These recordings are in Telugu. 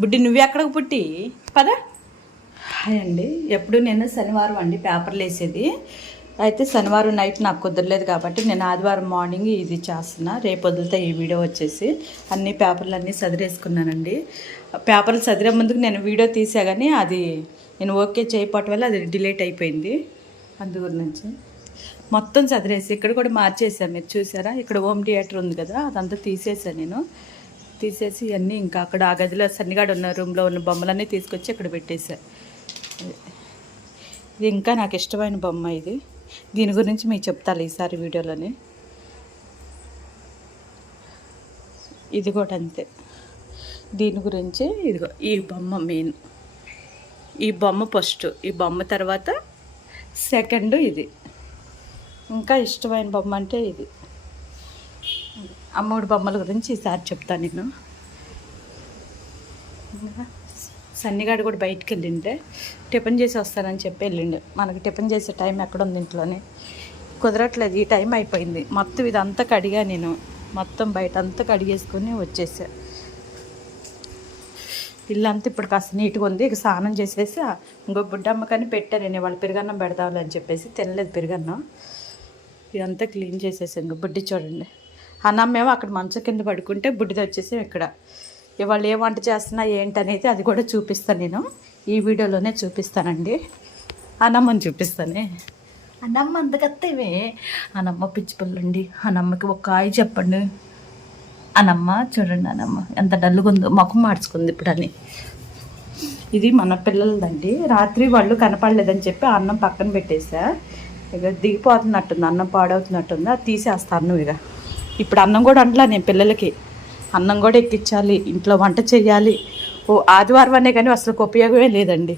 బుడ్డి నువ్వు ఎక్కడికి పుట్టి పద. హాయ్ అండి. ఎప్పుడు నేను శనివారం అండి పేపర్లు వేసేది. అయితే శనివారం నైట్ నాకు కుదరలేదు కాబట్టి నేను ఆదివారం మార్నింగ్ ఇది చేస్తున్నా. రేపు వదిలితే ఈ వీడియో వచ్చేసి అన్ని పేపర్లు అన్నీ చదివేసుకున్నానండి. పేపర్లు చదివే ముందుకు నేను వీడియో తీసా కానీ అది నేను ఓకే చేయకపోవటం వల్ల అది డిలీట్ అయిపోయింది. అందు గురించి మొత్తం చదివేసి ఇక్కడ కూడా మార్చేసాను. మీరు చూసారా, ఇక్కడ హోమ్ థియేటర్ ఉంది కదా, అదంతా తీసేసాను నేను. తీసేసి ఇవన్నీ ఇంకా అక్కడ ఆ గదిలో సన్నిగాడు ఉన్న రూమ్లో ఉన్న బొమ్మలన్నీ తీసుకొచ్చి ఇక్కడ పెట్టేశా. ఇది ఇంకా నాకు ఇష్టమైన బొమ్మ ఇది. దీని గురించి మీకు చెప్తాను ఈసారి వీడియోలోని. ఇది కూడా అంతే. దీని గురించి ఇదిగో ఈ బొమ్మ మెయిన్. ఈ బొమ్మ ఫస్ట్, ఈ బొమ్మ తర్వాత సెకండ్ ఇది. ఇంకా ఇష్టమైన బొమ్మ అంటే ఇది. ఆ మూడు బొమ్మల గురించి ఈసారి చెప్తాను నేను. సన్నిగాడు కూడా బయటికి వెళ్ళిండే టిఫిన్ చేసి వస్తానని చెప్పి వెళ్ళిండు. మనకి టిఫిన్ చేసే టైం ఎక్కడుంది, ఇంట్లోనే కుదరట్లేదు. ఈ టైం అయిపోయింది. మొత్తం ఇదంతా కడిగా నేను, మొత్తం బయట అంతా కడిగేసుకొని వచ్చేసా. ఇల్లంతా ఇప్పుడు కాస్త నీట్గా ఉంది. ఇక స్నానం చేసేసి ఇంకో బుడ్డమ్మకని పెట్టాను నేను. వాళ్ళు పెరుగన్నం పెడతాను అని చెప్పేసి తినలేదు పెరుగన్నం. ఇదంతా క్లీన్ చేసేసాను. ఇంక బుడ్డి చూడండి, అన్నమ్మేమో అక్కడ మంచం కింద పడుకుంటే బుడ్డిది వచ్చేసి ఇక్కడ. ఇవాళ ఏ వంట చేస్తున్నా ఏంటనేది అది కూడా చూపిస్తాను నేను. ఈ వీడియోలోనే చూపిస్తానండి. అన్నమ్మని చూపిస్తానే. అన్నమ్మ అంతకత్తేవే. అన్నమ్మ పిచ్చి పిల్లండి. అన్నమ్మకి ఒక కాయ చెప్పండి. అన్నమ్మ చూడండి, అన్నమ్మ ఎంత డల్లుగా ఉందో, ముఖం మార్చుకుంది ఇప్పుడు అని. ఇది మన పిల్లలదండి. రాత్రి వాళ్ళు కనపడలేదని చెప్పి అన్నం పక్కన పెట్టేసా. ఇక దిగిపోతున్నట్టుంది, అన్నం పాడవుతున్నట్టుంది. అది తీసేస్తాను ఇక. ఇప్పుడు అన్నం కూడా వండలా నేను. పిల్లలకి అన్నం కూడా ఎక్కించాలి, ఇంట్లో వంట చేయాలి. ఓ ఆదివారం అనే కానీ అసలు ఉపయోగమే లేదండి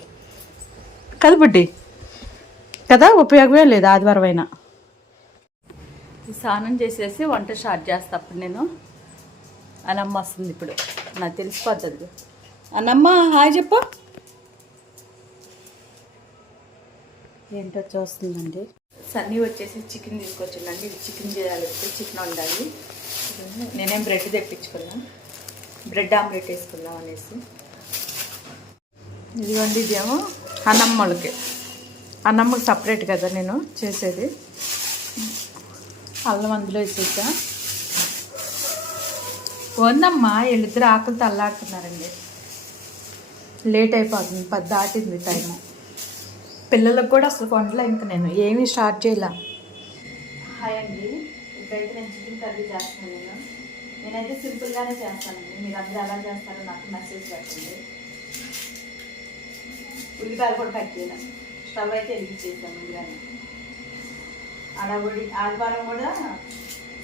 కదా బుడ్డి, కదా ఉపయోగమే లేదు ఆదివారం అయినా. స్నానం చేసేసి వంట స్టార్ట్ చేస్తా. అప్పుడు నేను అన్నమ్మ వస్తుంది ఇప్పుడు, నాకు తెలిసిపోతుంది. అన్నమ్మ హాయ్ చెప్పు. ఏంటో చూస్తుందండి. సన్నీ వచ్చేసి చికెన్ తీసుకొచ్చిందండి. ఇది చికెన్ చేయాలి, చికెన్ వండాలి. నేనేం బ్రెడ్ తెప్పించుకున్నా, బ్రెడ్ ఆమ్లెట్ వేసుకుందాం అనేసి. ఇదిగోండి, ఇదేమో అన్నమ్మలకి. అన్నమ్మకి సపరేట్ కదా నేను చేసేది. అల్లం అందులో వేసేసా. వందమ్మా వీళ్ళిద్దరు ఆకులతో అల్లాడుతున్నారండి. లేట్ అయిపోతుంది, 10 దాటింది టైము. పిల్లలకు కూడా అసలు వంటలో ఇంకా నేను ఏమీ స్టార్ట్ చేయలే. హాయ్ అండి. ఇప్పుడైతే నేను చికెన్ కర్రీ చేస్తున్నాను. నేనైతే సింపుల్గానే చేస్తానండి. మీరు అందరూ ఎలా చేస్తారో నాకు మెసేజ్ పెట్టండి. ఉల్లిపాయలు కూడా పెట్టేలా స్టవ్ అయితే వెలిగించేసాను ముందుగానే. అడగొడి ఆదివారం కూడా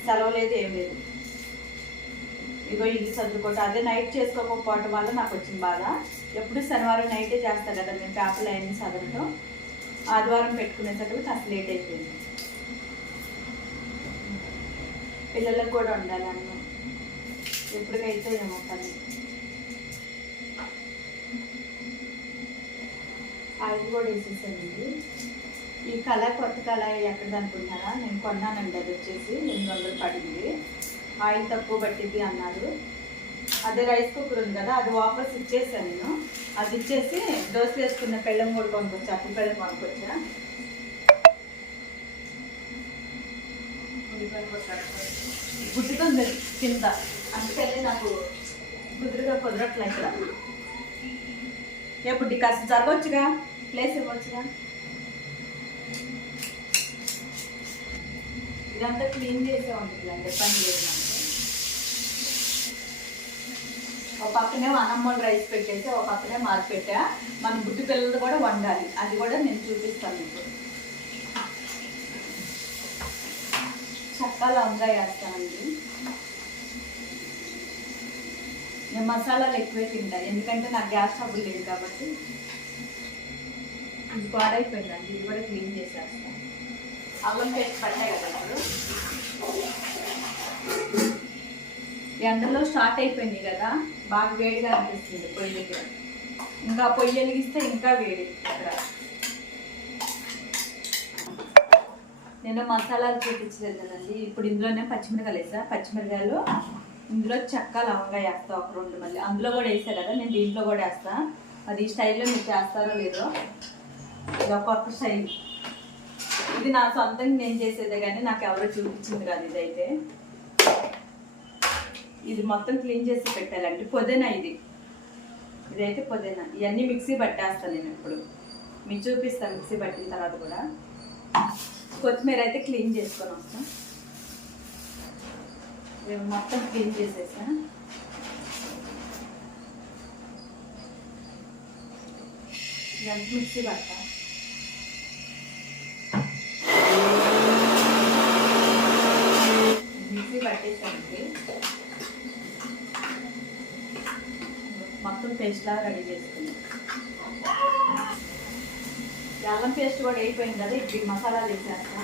సెలవు లేదు, ఏం లేదు. ఇగో ఇల్లు చదువుకోవటం అదే నైట్ చేసుకోకపోవటం వల్ల నాకు వచ్చిన బాధ. ఎప్పుడు శనివారం నైటే చేస్తాను కదా నేను పేపర్లు అవన్నీ చదవటం. ఆదివారం పెట్టుకునేసరికి కాస్త లేట్ అయిపోయింది. పిల్లలకు కూడా ఉండాలి అన్నం. ఎప్పటికైతే ఏమో పని. ఆయిల్ కూడా వేసేసానండి. ఈ కళాయి కొత్త కళాయి ఎక్కడిది అనుకుంటున్నారా, నేను కొన్నానండి. అది వచ్చేసి 800 పడింది. ఆయిల్ తక్కువ పట్టింది అన్నారు. అదే రైస్ కుక్కర్ ఉంది కదా, అది వాపస్ ఇచ్చేసాను నేను. అది ఇచ్చేసి దోశ వేసుకున్న పెళ్ళం కూడా కొనుక్కొచ్చా, అట్టి పెళ్ళం కొనుక్కొచ్చా. గుడ్డుతుంది కింద, అందుకని నాకు కుదరట్లే ఇక్కడ. ఏ బుడ్డి కాస్త జరగవచ్చుగా, ప్లేస్ ఇవ్వచ్చుగా. ఇదంతా క్లీన్ చేసే ఉంటుంది అంటే పని లేదు. ఒక పక్కనే అన్నమ్మోళ్ళు రైస్ పెట్టేసి ఒక పక్కనే మాకు పెట్టా. మన బుడ్డి పిల్లలు కూడా వండాలి, అది కూడా నేను చూపిస్తాను మీకు. చక్కాలు వంకాయ వేస్తానండి. నేను మసాలాలు ఎక్కువే తింటాను, ఎందుకంటే నాకు గ్యాస్ ట్రబుల్ లేదు కాబట్టి. ఇది పాడైపోయిందండి, ఇది కూడా క్లీన్ చేసేస్తాను. అల్లం పేస్ట్ పట్టాయి కదా ఇప్పుడు. ఎండలో స్టార్ట్ అయిపోయింది కదా, బాగా వేడిగా అనిపిస్తుంది పొయ్యి దగ్గర. ఇంకా పొయ్యి వెలిగిస్తే ఇంకా వేడి ఇక్కడ. నేను మసాలాలు చూపించలేదండి. ఇప్పుడు ఇందులోనే పచ్చిమిరకాయలు వేసా. పచ్చిమిరకాయలు ఇందులో చెక్క లవంగా వేస్తా ఒక 2 మళ్ళీ అందులో కూడా వేసా కదా, నేను దీంట్లో కూడా వేస్తా. అది ఈ స్టైల్లో మీరు చేస్తారో లేదో, ఇది ఒక కొత్త స్టైల్. ఇది నా సొంతంగా నేను చేసేదే కానీ నాకు ఎవరో చూపించింది కాదు. ఇదైతే ఇది మొత్తం క్లీన్ చేసి పెట్టాలండి. పుదీనా ఇదైతే పుదీనా. ఇవన్నీ మిక్సీ పట్టేస్తాను నేను ఇప్పుడు, మీకు చూపిస్తాను మిక్సీ పట్టిన తర్వాత కూడా. కొత్తిమీర అయితే క్లీన్ చేసుకొని వస్తాం. మొత్తం క్లీన్ చేసేసా. ఇదంతా మిక్సీ పట్టా. మిక్సీ పట్టేసరికి మొత్తం పేస్ట్ లాగా రెడీ చేసుకున్నాం. అల్లం పేస్ట్ కూడా అయిపోయింది కదా, ఇప్పుడు మసాలాలు వేసేస్తా.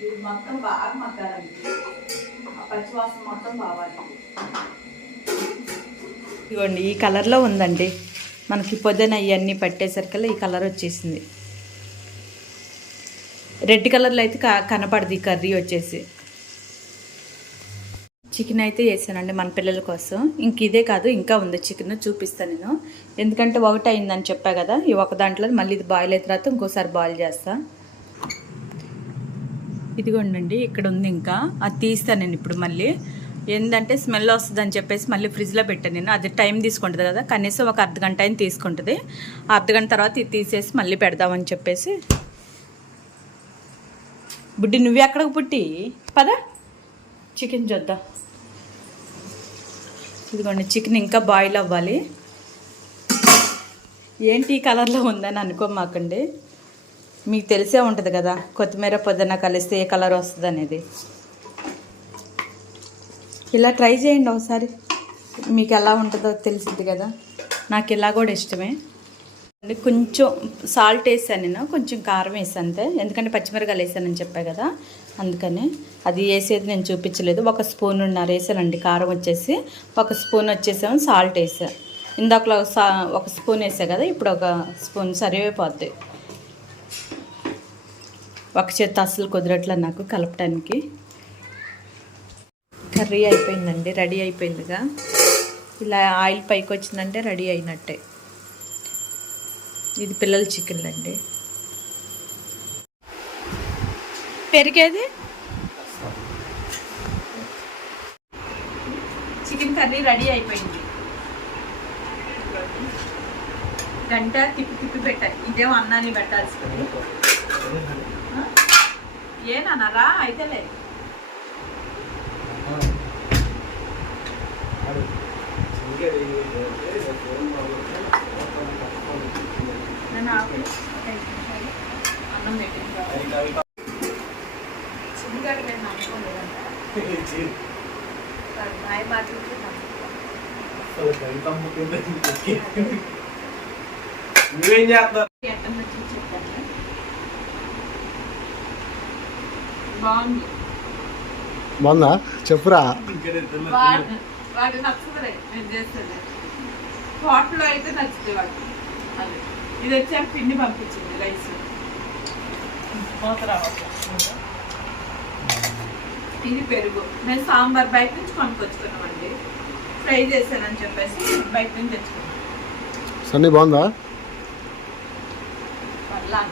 ఇది మొత్తం బాగా మగ్గాలి, ఆ పచ్చివాసన మొత్తం బావాలి. ఇదిగోండి ఈ కలర్లో ఉందండి మనకి. పుదీనా ఇవన్నీ పట్టేసరికల్లా ఈ కలర్ వచ్చేసింది. రెడ్ కలర్లో అయితే కనపడదు ఈ కర్రీ వచ్చేసి. చికెన్ అయితే వేసానండి మన పిల్లల కోసం. ఇంక ఇదే కాదు, ఇంకా ఉంది చికెన్, చూపిస్తాను నేను. ఎందుకంటే ఒకటి అయిందని చెప్పా కదా, ఈ ఒక దాంట్లో మళ్ళీ ఇది బాయిల్ అయిన తర్వాత ఇంకోసారి బాయిల్ చేస్తా. ఇదిగోండి ఇక్కడ ఉంది, ఇంకా అది తీస్తాను నేను ఇప్పుడు. మళ్ళీ ఏంటంటే స్మెల్ వస్తుంది అని చెప్పేసి మళ్ళీ ఫ్రిడ్జ్లో పెట్టాను నేను. అది టైం తీసుకుంటుంది కదా, కనీసం ఒక అర్ధగంట అయినా తీసుకుంటుంది. ఆ అర్ధగంట తర్వాత ఇది తీసేసి మళ్ళీ పెడదామని చెప్పేసి. బుడ్డి నువ్వు ఎక్కడికి పుట్టి పద చికెన్ చూద్దాం. ఇదిగోండి చికెన్ ఇంకా బాయిల్ అవ్వాలి. ఏంటి ఈ కలర్లో ఉందని అనుకోమాకండి, మీకు తెలిసే ఉంటుంది కదా కొత్తిమీర పుదీనా కలిస్తే ఏ కలర్ వస్తుంది అనేది. ఇలా ట్రై చేయండి ఒకసారి, మీకు ఎలా ఉంటుందో తెలిసింది కదా. నాకు ఇలా కూడా ఇష్టమే. కొంచెం సాల్ట్ వేసాను నేను, కొంచెం కారం వేసాను అంతే. ఎందుకంటే పచ్చిమిరకాయలు వేసానని చెప్పా కదా, అందుకని. అది వేసేది నేను చూపించలేదు. 1 స్పూన్నర వేసానండి కారం వచ్చేసి. 1 స్పూన్ వచ్చేసాము సాల్ట్ వేసా. ఇందాకలో 1 స్పూన్ వేసా కదా, ఇప్పుడు 1 స్పూన్ సరిపోద్ది. ఒక చేత్తో అస్సలు కుదరట్లే నాకు కలపడానికి. కర్రీ అయిపోయిందండి, రెడీ అయిపోయిందిగా. ఇలా ఆయిల్ పైకి వచ్చిందంటే రెడీ అయినట్టే. ఇది పిల్లల చికెన్ అండి. పెరిగేది చికెన్ కర్రీ రెడీ అయిపోయింది. గంట తిప్పి పెట్టాలి. ఇదేమో అన్నాన్ని పెట్టాల్సింది. ఏనన్నారా అయితే లేదు. అన్నం పెట్టింది చిన్నగాడు నేను అనుకోలేదంట. నువ్వేం చేస్తావు? బాగుందా చెప్పురా. వాడు నచ్చుతుంది నేను చేస్తుంది. హోటల్లో అయితే నచ్చుతుంది వాడు. అది ఇది వచ్చాక పిండి పంపించింది రైస్. ఇది పెరుగు. నేను సాంబార్ బయట నుంచి కొనుక్కొచ్చుకున్నామండి. ఫ్రై చేశానని చెప్పేసి బయట నుంచి తెచ్చుకున్నాం. సన్నీ బాగుందా? అలా